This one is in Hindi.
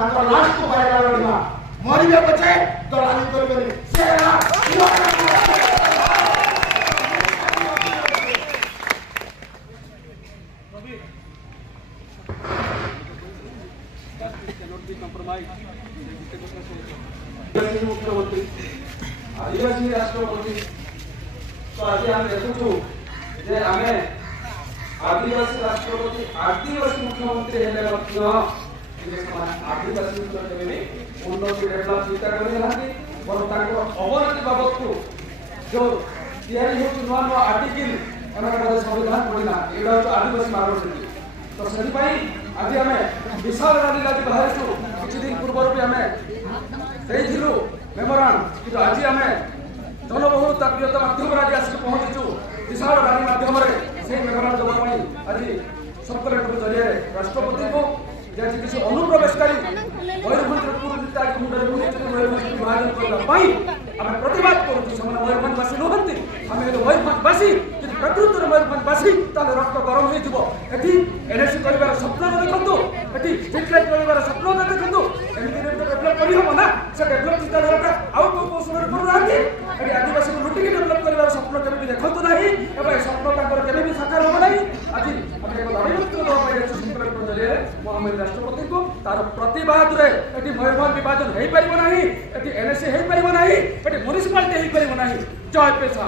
लास्ट को पाइला लड़ना मरिबे पछे दलाली करबे सेना मुख्यमंत्री आदिवासी राष्ट्रपति तो आज हम देखु जे आमे आदिवासी राष्ट्रपति आदिवासी मुख्यमंत्री हेले आदिवासी उन्नति डेभलप चिंता करते अवनति बाबद को जो तैयारी हो नुआ नुआ आर्टिकल संविधान पड़ना यहाँ हूँ आदिवासी मार्गदर्शी तो से आज आम विशाल रैली आज बाहर किसी दिन पूर्व भी आम मेमोरांड कि आज आम जनबहुलता प्रियता माध्यम आज आसिक पहुंचीचु विशाल रैली माध्यम से मेमोरांड देवाई आज सब कलेक्टर जरिए राष्ट्रपति को किसी अनुप्रवेशकारी मयूरभंज विभाजन करने आम प्रतिवाद करुँ मयूरभंजवासी नुहति आम मयूरभंजवासी प्रकृत मयूरभंजवासी रक्त गरम होती एनएसी कर स्वप्न देखु ये स्ट्रीट लाइट कर स्वप्न देखु डेभलप करहब ना से डेभलप चिंताधारा आउ कौ समय करूना आदिवासी को लुटिकी डेभलप कर स्वप्न केवि देखु ना स्वप्न केवि साकार हम ना आज राष्ट्रपति को तार प्रतिवाद रे मयूरभंज विभाजन हो पार ना एनएसी हो पार ना म्युनिसिपालिटी हो पार ना जय पेशा।